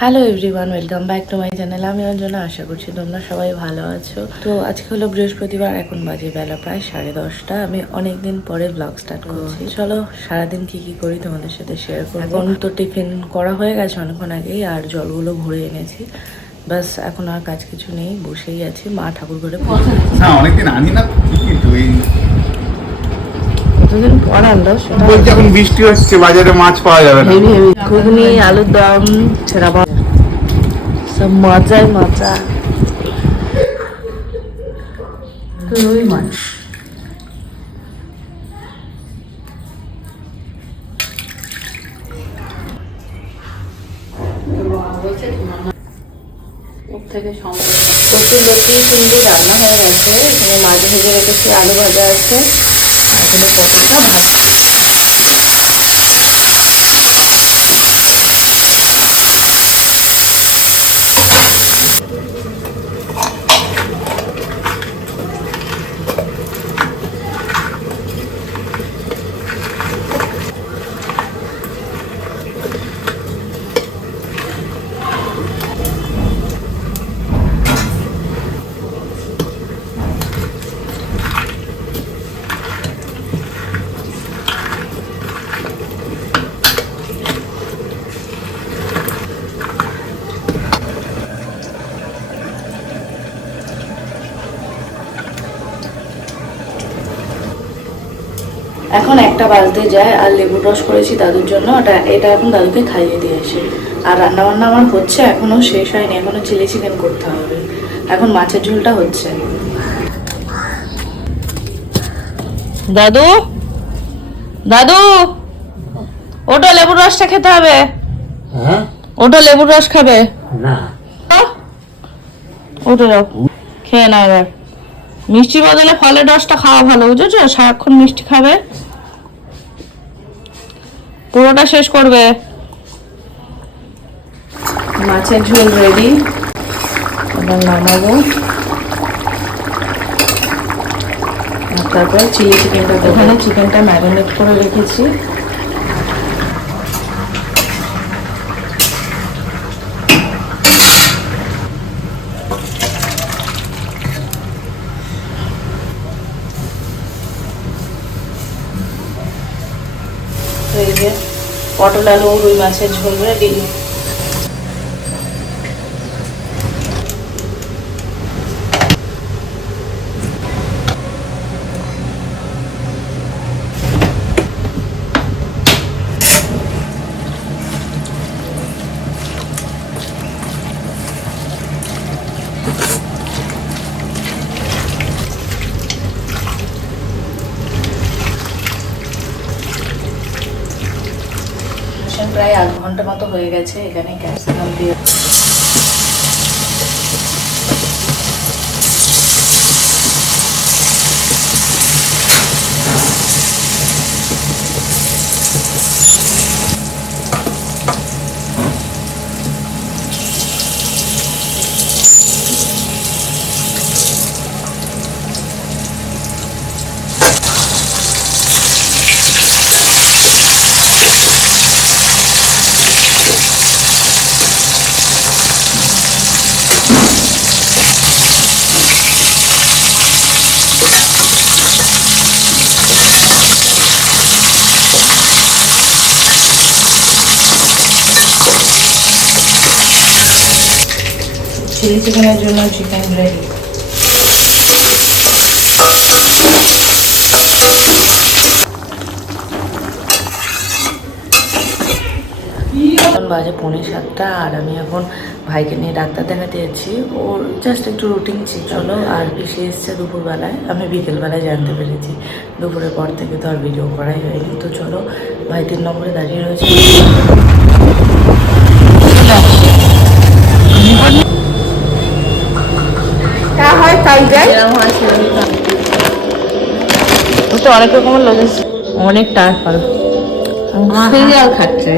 Hello everyone, welcome back to my channel. আমি অঞ্জনা, আশা করছি তোমরা সবাই ভালো আছো। তো আজকে হলো বৃহস্পতিবার, এখন বাজে বেলা প্রায় 10:30। আমি অনেক দিন পরে ব্লগ স্টার্ট করছি। চলো সারাদিন কি কি করি তোমাদের সাথে শেয়ার করবো। এখন তো টিফিন করা হয়ে গেছে অনেকক্ষণ আগেই, আর জলগুলো ভরে এনেছি। বাস এখন আর কাজ কিছু নেই, বসেই আছি। মা ঠাকুর ঘরে না অনেকদিন আনি না কিন্তু এই কতদিন পর আনলো বলছি, এখন বৃষ্টি হচ্ছে, বাজারে মাছ পাওয়া যাবে না। হেভি হেভি ঘুগনি, আলুর দম, ছেঁড়া সব মজাই মজা। রুই মাছ থেকে কচুর লতি চিংড়ি রান্না হয়ে গেছে। এখানে মাছ ভেজে রেখেছি, আলু ভাজা আছে, আর এখানে এখন 1টা বাজতে যায়, আর লেবুর রস করেছি দাদুর জন্য। এটা এখন দাদুকে খাইয়ে দিয়ে আসি। আর রান্নাবান্না আমার হচ্ছে, এখনো শেষ হয়নি, এখনো চিলি চিকেন করতে হবে। এখন মাছের ঝোলটা হচ্ছে। দাদু দাদু ওটা লেবুর রসটা খেতে হবে। হ্যাঁ, ওটা লেবুর রস খাবে না ওটা যাও, খেয়ে নাও। এবার মিষ্টির বদলে ফলের রসটা খাওয়া ভালো, বুঝেছো? সারাক্ষণ মিষ্টি খাবে, পুরোটা শেষ করবে। মাছের ঝোল রেডি, এবার নামাবো। আর তারপর চিলি চিকেনটা, এখানে চিকেনটা ম্যারিনেট করে রেখেছি। এই যে পটল আলু রুই মাছের ঝোল রেডি। প্রায় 8 ঘন্টা মতো হয়ে গেছে। এখানে ক্যাপসিকাম দিয়ে চিলি চিকেনের জন্য চিকেন রেডি। এখন বাজে 6:45, আর আমি এখন ভাইকে নিয়ে ডাক্তার দেখাতে যাচ্ছি। ওর জাস্ট একটু রুটিন ছিল। আর পিসি এসছে দুপুরবেলায়, আমি বিকেলবেলায় জানতে পেরেছি। দুপুরের পর থেকে তো আর ভিডিও করাই হয়নি। তো চলো, ভাই 3 নম্বরে দাঁড়িয়ে রয়েছে। হয় তাই যায়, তো অনেক রকমের লোক অনেক টাকা সিরিয়াল খাচ্ছে।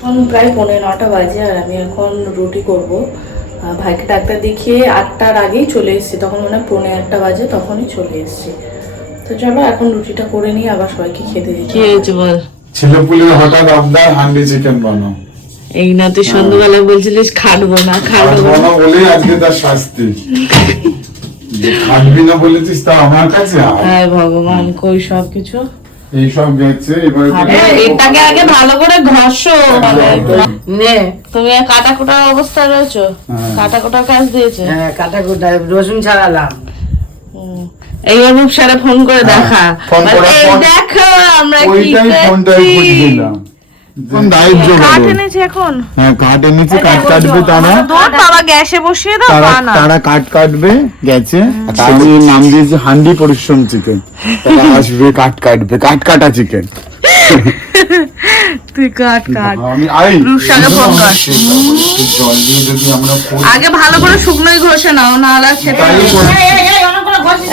এখন প্রায় 9:45 বাজে আর আমি এখন রুটি করব। ভাইকে ডাক্তার দেখিয়ে 8টার আগেই চলে এসেছি, তখন মনে হয় 1:45 বাজে, তখনই চলে এসেছি। তো চলো এখন রুটিটা করে নিই, আবার সবাইকে খেতে দিই। কি হয়েছে বল? ছেলেপুলের হঠাৎ আবদার হান্ডি চিকেন বানাও। এই না তুই সন্ধ্যাবেলা বলছিলিস খাটবো না বলেই আজকে তার শাস্তি। খাটবি না বলেছিস তা আমার কাছে হ্যাঁ ভগবান, কই সবকিছু এইসব গেছে। এটাকে আগে ভালো করে ঘষো। নে তুমি কাটা কোটার অবস্থা রয়েছো, কাটা কোটার কাজ দিয়েছে। হ্যাঁ কাটা কুটা রসুন ছাড়ালাম। এইবার রূপ সারা ফোন করে দেখা, দেখো আমরা কি করছি। কাঠ এনেছে এখন, হ্যাঁ কাঠ এনেছে, কাঠ কাটবে তারা। বাবা গ্যাসে বসিয়ে দাও না, তারা কাঠ কাটবে গেছে। আমি নাম দিয়েছি হান্ডি পরিশ্রম চিকেন। তারা আসবে কাঠ কাটবে, কাঠ কাটা চিকেন। তুই কাট কাট। আমি আই রূপসাকে ফোন কর, জল দিয়ে যদি আমরা আগে ভালো করে শুকনোই ঘষে নাও, না হলে খেতে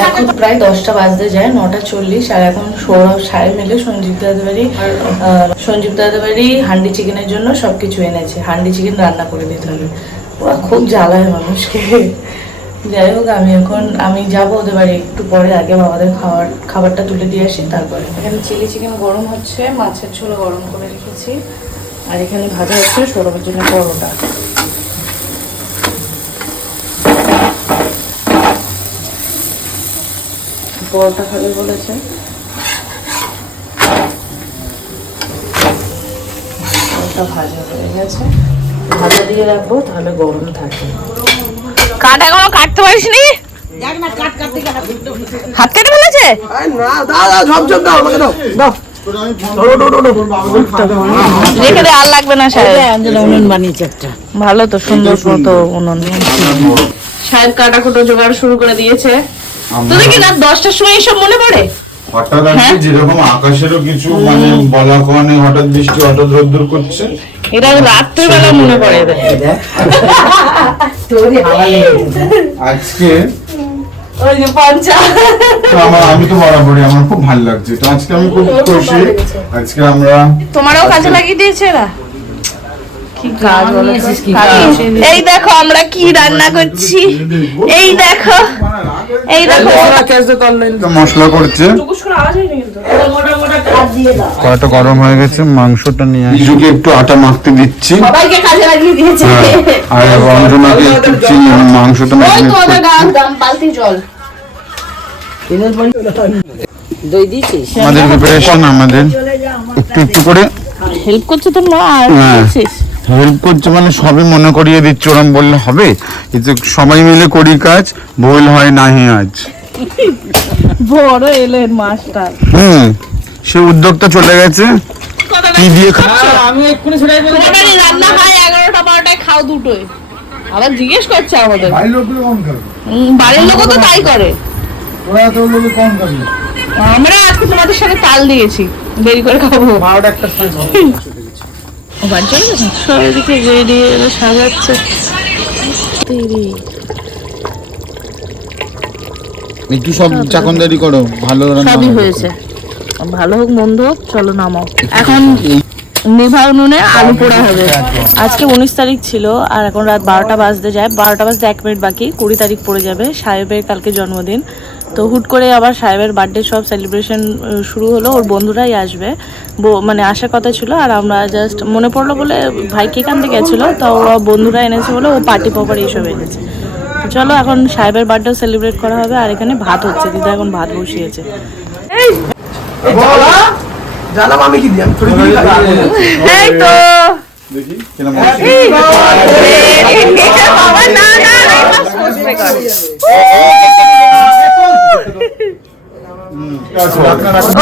এখন প্রায় 10টা বাজতে যায়, 9:40। আর এখন সৌরভ সাহেব মিলে সঞ্জীব দাদার বাড়ি হান্ডি চিকেনের জন্য সবকিছু এনেছে। হান্ডি চিকেন রান্না করে দিতে হবে, ওরা খুব জ্বালায় মানুষকে। যাই হোক আমি যাবো ওদের বাড়ি একটু পরে, আগে বাবাদের খাবারটা তুলে দিয়ে আসি তারপরে। এখানে চিলি চিকেন গরম হচ্ছে, মাছের ঝোল গরম করে রেখেছি, আর এখানে ভাজা হচ্ছে সৌরভের জন্য পরোটা। পরোটা খাবে বলেছে। পরোটা ভাজা হয়ে গেছে, ভাজা দিয়ে রাখবো তাহলে গরম থাকে। কাট এখনো কাটতে পারিস নি? হাত কেটে ফেলেছে? রেখে দে, আর লাগবে না সাহেব। উনুন বানিয়েছে একটা ভালো তো, সুন্দর মতো উনুন। সাহেব কাটা কুটো জোগাড় শুরু করে দিয়েছে। তোদের কি রাত 10টার সময় এসব মনে পড়ে? হঠাৎ আজকে যেরকম আকাশেরও কিছু মানে বলা কোয়ানে হঠাৎ বৃষ্টি হঠাৎ রোদ্দুর করছে, এটা রাত্রিবেলা মনে পড়ে। আজকে ওই যে পঞ্চা আমি তো বরাবরই আমার খুব ভালো লাগছে। তো আজকে আমি খুব খুশি। আজকে আমরা তোমারও কাজে লাগিয়ে দিয়েছে এরা। কি কাজ বলো তো? এই দেখো আমরা কি রান্না করছি, এই দেখো মশলা করছে, কড়াটা গরম হয়ে গেছে, মাংসটা নিয়ে বিজুকে একটু আটা মাখতে দিচ্ছি, সবাইকে কাজে লাগিয়ে দিয়েছে। আর রঞ্জনাকে একটু মাংসটা বালতি জল দই দিয়েছিস? আমাদের প্রিপারেশন আমাদের একটু একটু করে হেল্প করছে তো মা, আর হেল্প করছে মানে সবই মনে করিয়ে দিচ্ছে। ওরম বললে হবে? সবাই মিলে করি কাজ, ভুল হয় নাহি আজ। বড় এলেন মাস্টার। সে উদ্যোগটা চলে গেছে। কি দিয়ে খাচ্ছো? আমি এক্ষুনি সেটাই বলছি, রান্না হয় 11টা 12টায়, খাও দুটোই। আবার জিজ্ঞেস করছে আমাদের, বাড়ির লোকও তো তাই করে। আমরা আজকে তোমাদের সাথে তাল দিয়েছি, দেরি করে খাবো। 12টা একটা সময় বাড়ি চলে গেছে, সবাইদিকে রেডি সাজাচ্ছে। একটু সব চাকনদারি করো, ভালো সবই হয়েছে, ভালো হোক মন্দ হোক, চলো নামাও। এখন নিভাও নুনে আলু পোড়া হবে। আজকে 19 তারিখ ছিল, আর এখন রাত 12টা বাজতে যায়। 12টা বাজতে 1 মিনিট বাকি, 20 তারিখ পড়ে যাবে। সাহেবের কালকে জন্মদিন, তো হুট করে আবার সাহেবের বার্থডে সব সেলিব্রেশন শুরু হলো। ওর বন্ধুরাই আসবে, মানে আসার কথা ছিল, আর আমরা জাস্ট মনে পড়লো বলে ভাই কেক আনতে গেছিলো, তো ওরা বন্ধুরা এনেছে বলে ও পার্টি পপার এইসব এনেছে। চলো এখন সাহেবের বার্থডেও সেলিব্রেট করা হবে। আর এখানে ভাত হচ্ছে, দিদা এখন ভাত বসিয়েছে। জানাম আমি কি দিলাম থোড়ি দিই, এই তো দেখি কেমন বাবা, না না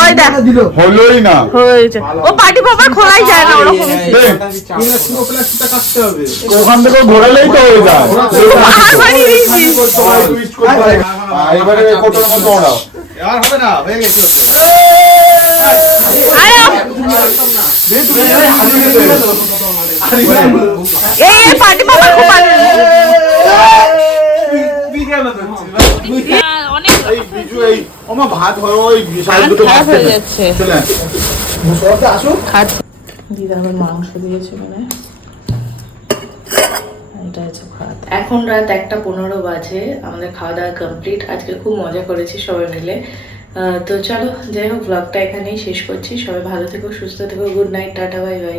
ওই দেখ হলোই না, হয়েছে। ও পার্টি পপার খোলাই যায় না ওরকম। ওখান থেকে ঘোরালেই তো হয়ে যায়। এবারে কোটার মতো ওড়াও, আর হবে না, হয়ে গেছে। এই পার্টি পপার খুব ভাত হলো ওই সাইড দুটো ভাত হয়ে যাচ্ছে। চলে আসো। দিদা আবার মাংস দিয়েছে মানে এটা হচ্ছে ভাত। এখন রাত 1:15 বাজে, আমাদের খাওয়া দাওয়া কমপ্লিট। আজকে খুব মজা করেছি সবাই মিলে। তো চলো, যাই হোক, ব্লগটা এখানেই শেষ করছি। সবাই ভালো থেকো, সুস্থ থেকো। Good night, tata, bye bye.